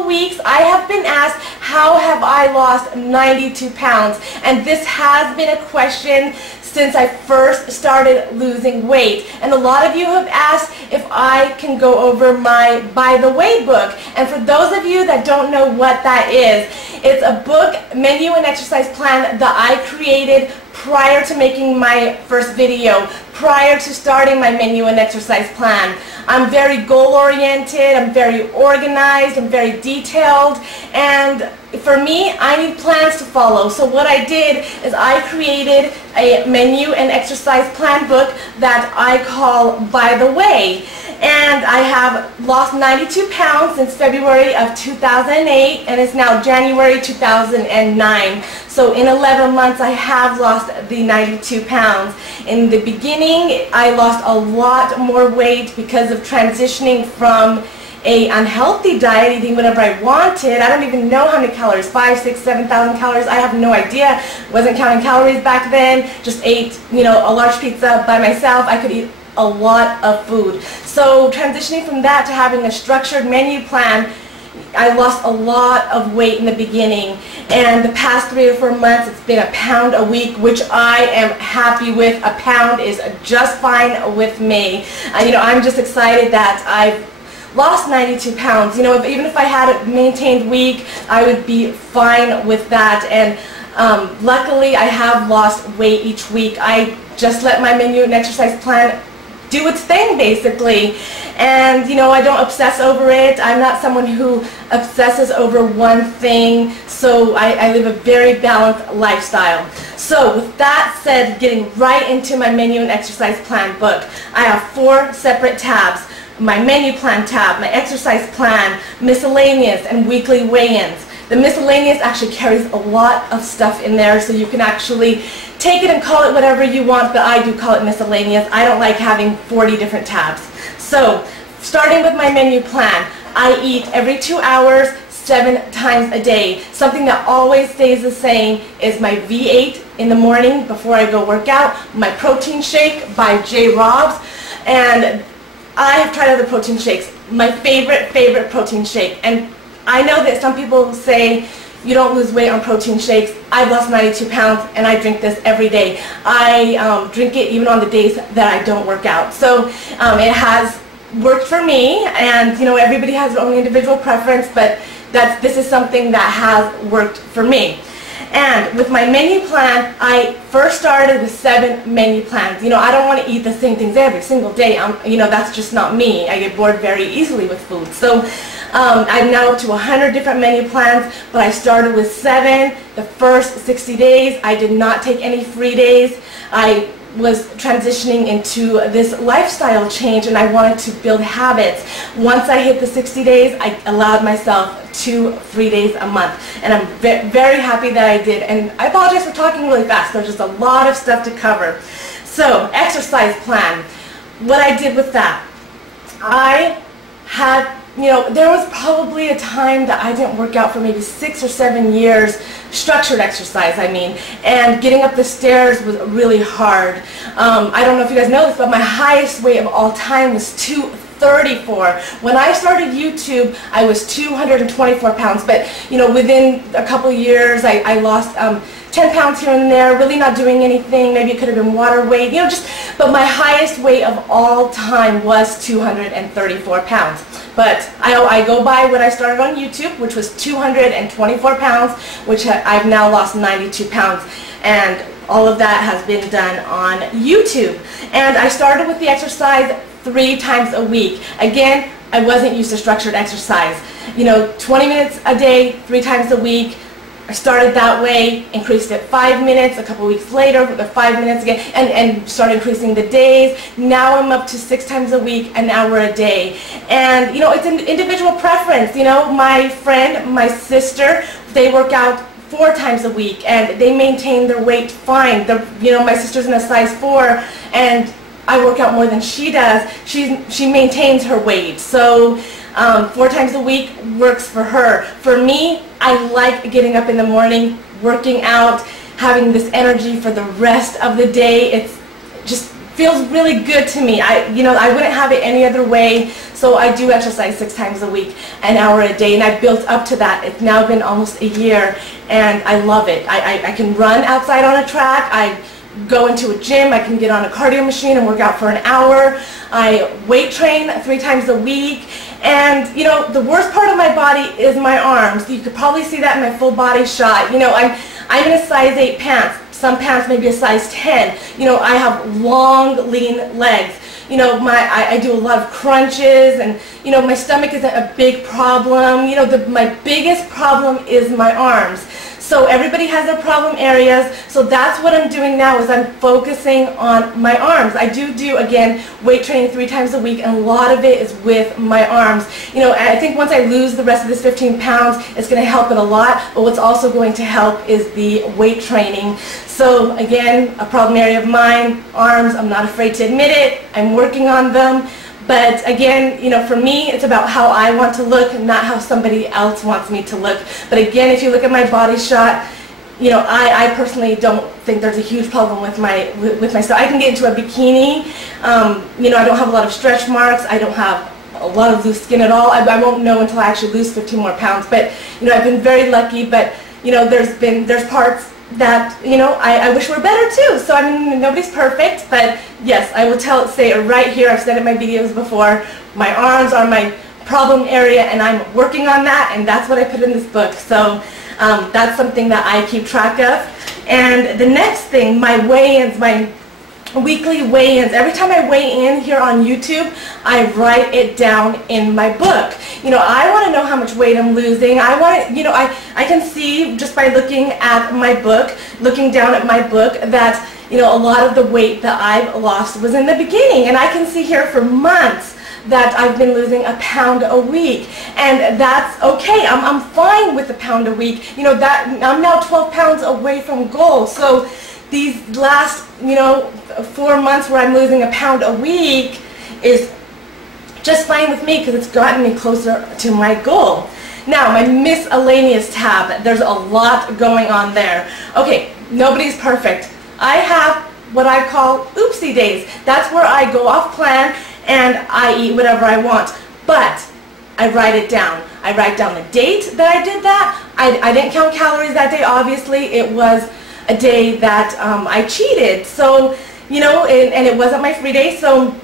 of weeks I have been asked, how have I lost 92 pounds? And this has been a question since I first started losing weight. And a lot of you have asked if I can go over my By the Way book. And for those of you that don't know what that is, it's a book, menu and exercise plan that I created prior to making my first video, prior to starting my menu and exercise plan. I'm very goal-oriented, I'm very organized, I'm very detailed, and for me, I need plans to follow. So what I did is I created a menu and exercise plan book that I call By the Way. And I have lost 92 pounds since February of 2008, and it's now January 2009. So in 11 months, I have lost the 92 pounds. In the beginning, I lost a lot more weight because of transitioning from an unhealthy diet, eating whatever I wanted. I don't even know how many calories, 5, 6, 7,000 calories. I have no idea. Wasn't counting calories back then. Just ate, a large pizza by myself. I could eat a lot of food. So transitioning from that to having a structured menu plan, I lost a lot of weight in the beginning, and the past 3 or 4 months it's been a pound a week, which I am happy with. A pound is just fine with me. I'm just excited that I've lost 92 pounds. Even if I had it maintained week, I would be fine with that. And luckily I have lost weight each week. I just let my menu and exercise plan do its thing, basically. And I don't obsess over it. I'm not someone who obsesses over one thing, so I live a very balanced lifestyle. So with that said, getting right into my menu and exercise plan book, I have 4 separate tabs: my menu plan tab, my exercise plan, miscellaneous, and weekly weigh-ins. The miscellaneous actually carries a lot of stuff in there, so you can actually take it and call it whatever you want, but I do call it miscellaneous. I don't like having 40 different tabs. So, starting with my menu plan, I eat every 2 hours, 7 times a day. Something that always stays the same is my V8 in the morning before I go work out, my protein shake by J. Robs, and I have tried other protein shakes. My favorite protein shake, and I know that some people say you don't lose weight on protein shakes. I've lost 92 pounds and I drink this every day. I drink it even on the days that I don't work out. So it has worked for me, and everybody has their own individual preference, but this is something that has worked for me. And with my menu plan, I first started with 7 menu plans. I don't want to eat the same things every single day. That's just not me. I get bored very easily with food. So I'm now up to 100 different menu plans, but I started with 7. The first 60 days, I did not take any free days. I was transitioning into this lifestyle change, and I wanted to build habits. Once I hit the 60 days, I allowed myself 2 free days a month, and I'm very happy that I did. And I apologize for talking really fast. There's just a lot of stuff to cover. So, exercise plan. What I did with that, I had, there was probably a time that I didn't work out for maybe 6 or 7 years, structured exercise, and getting up the stairs was really hard. I don't know if you guys know this, but my highest weight of all time was 234. When I started YouTube, I was 224 pounds, but within a couple years, I lost 10 pounds here and there, really not doing anything. Maybe it could have been water weight, but my highest weight of all time was 234 pounds. But I go by when I started on YouTube, which was 224 pounds, which I've now lost 92 pounds. And all of that has been done on YouTube. And I started with the exercise 3 times a week. Again, I wasn't used to structured exercise. 20 minutes a day, 3 times a week. I started that way, increased it 5 minutes, a couple weeks later, the 5 minutes again, and started increasing the days. Now I'm up to 6 times a week, an hour a day. And, it's an individual preference. My friend, my sister, they work out 4 times a week, and they maintain their weight fine. My sister's in a size 4, and I work out more than she does. She maintains her weight. So 4 times a week works for her. For me, I like getting up in the morning, working out, having this energy for the rest of the day. It's just feels really good to me. I wouldn't have it any other way. So I do exercise 6 times a week, an hour a day, and I've built up to that. It's now been almost a year, and I love it. I can run outside on a track. I go into a gym. I can get on a cardio machine and work out for an hour. I weight train 3 times a week. And, you know, the worst part of my body is my arms. You could probably see that in my full body shot. You know, I'm in a size 8 pants. Some pants may be a size 10. You know, I have long, lean legs. You know, I do a lot of crunches, and, you know, my stomach isn't a big problem. You know, my biggest problem is my arms. So everybody has their problem areas, so that's what I'm doing now, is I'm focusing on my arms. I do, again, weight training 3 times a week, and a lot of it is with my arms. You know, I think once I lose the rest of this 15 pounds, it's going to help it a lot, but what's also going to help is the weight training. So again, a problem area of mine, arms, I'm not afraid to admit it, I'm working on them. But again, you know, for me, it's about how I want to look, not how somebody else wants me to look. But again, if you look at my body shot, you know, I personally don't think there's a huge problem with my style. I can get into a bikini. You know, I don't have a lot of stretch marks. I don't have a lot of loose skin at all. I won't know until I actually lose 15 more pounds. But, you know, I've been very lucky. But, you know, there's parts that, you know, I wish were better too. So, I mean, nobody's perfect, but yes, I will say it right here. I've said it in my videos before. My arms are my problem area, and I'm working on that, and that's what I put in this book. So that's something that I keep track of. And the next thing, my weigh-ins, my weekly weigh-ins. Every time I weigh in here on YouTube, I write it down in my book. You know, I want to know how much weight I'm losing. I want to, you know, I can see just by looking at my book, looking down at my book, that, you know, a lot of the weight that I've lost was in the beginning. And I can see here for months that I've been losing a pound a week, and that's okay. I'm fine with a pound a week. You know, that I'm now 12 pounds away from goal. So these last, you know, 4 months where I'm losing a pound a week is just fine with me, because it's gotten me closer to my goal. Now, my miscellaneous tab, there's a lot going on there. Okay, nobody's perfect. I have what I call oopsie days. That's where I go off plan and I eat whatever I want. But I write it down. I write down the date that I did that. I didn't count calories that day, obviously. It was a day that I cheated. So, you know, and it wasn't my free day. So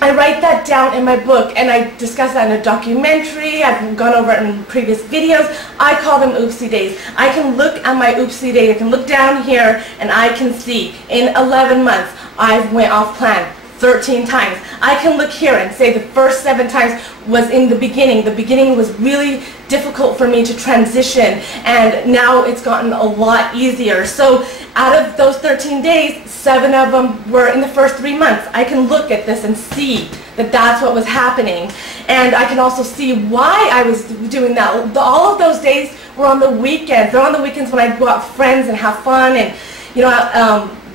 I write that down in my book, and I discuss that in a documentary. I've gone over it in previous videos. I call them oopsie days. I can look at my oopsie day. I can look down here, and I can see in 11 months I've went off plan 13 times. I can look here and say the first 7 times was in the beginning. The beginning was really difficult for me to transition, and now it's gotten a lot easier. So out of those 13 days, 7 of them were in the first 3 months. I can look at this and see that that's what was happening. And I can also see why I was doing that. All of those days were on the weekends. They're on the weekends when I go out with friends and have fun, and, you know,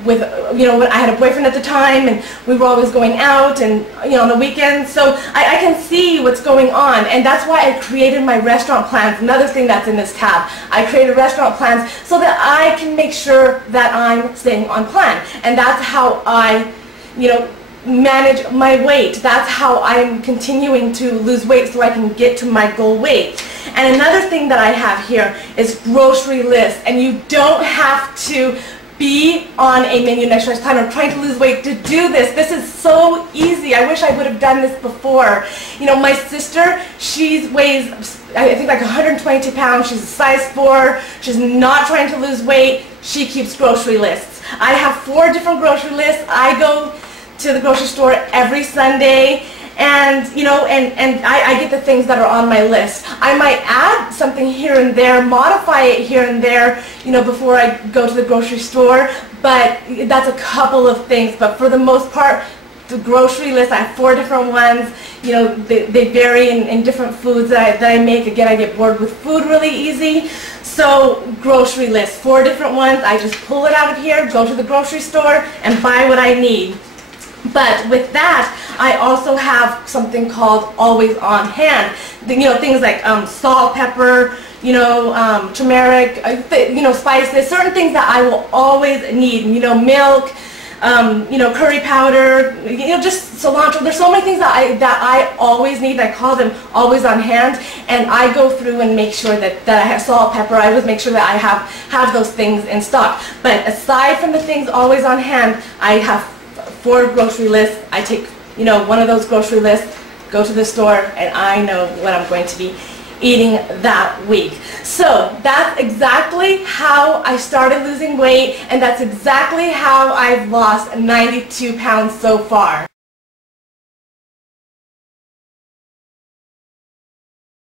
when I had a boyfriend at the time, and we were always going out, and, you know, on the weekends. So I can see what's going on, and that's why I created my restaurant plans. Another thing that's in this tab, I created restaurant plans so that I can make sure that I'm staying on plan, and that's how I, you know, manage my weight. That's how I'm continuing to lose weight so I can get to my goal weight. And another thing that I have here is grocery lists, and you don't have to be on a menu and exercise plan or trying to lose weight to do this. This is so easy. I wish I would have done this before. You know, my sister, she weighs, I think, like 122 pounds. She's a size 4. She's not trying to lose weight. She keeps grocery lists. I have 4 different grocery lists. I go to the grocery store every Sunday, and, you know, and I get the things that are on my list. I might add something here and there, modify it here and there, you know, before I go to the grocery store, but that's a couple of things. But for the most part, the grocery list, I have 4 different ones. You know, they vary in different foods that I make. Again, I get bored with food really easy. So grocery list, 4 different ones. I just pull it out of here, go to the grocery store, and buy what I need. But with that, I also have something called always on hand. You know, things like salt, pepper, you know, turmeric, you know, spices, certain things that I will always need. You know, milk, you know, curry powder, you know, just cilantro. There's so many things that I always need. I call them always on hand, and I go through and make sure that I have salt, pepper. I always make sure that I have those things in stock. But aside from the things always on hand, I have 4 grocery lists. I take, you know, one of those grocery lists, go to the store, and I know what I'm going to be eating that week. So that's exactly how I started losing weight, and that's exactly how I've lost 92 pounds so far.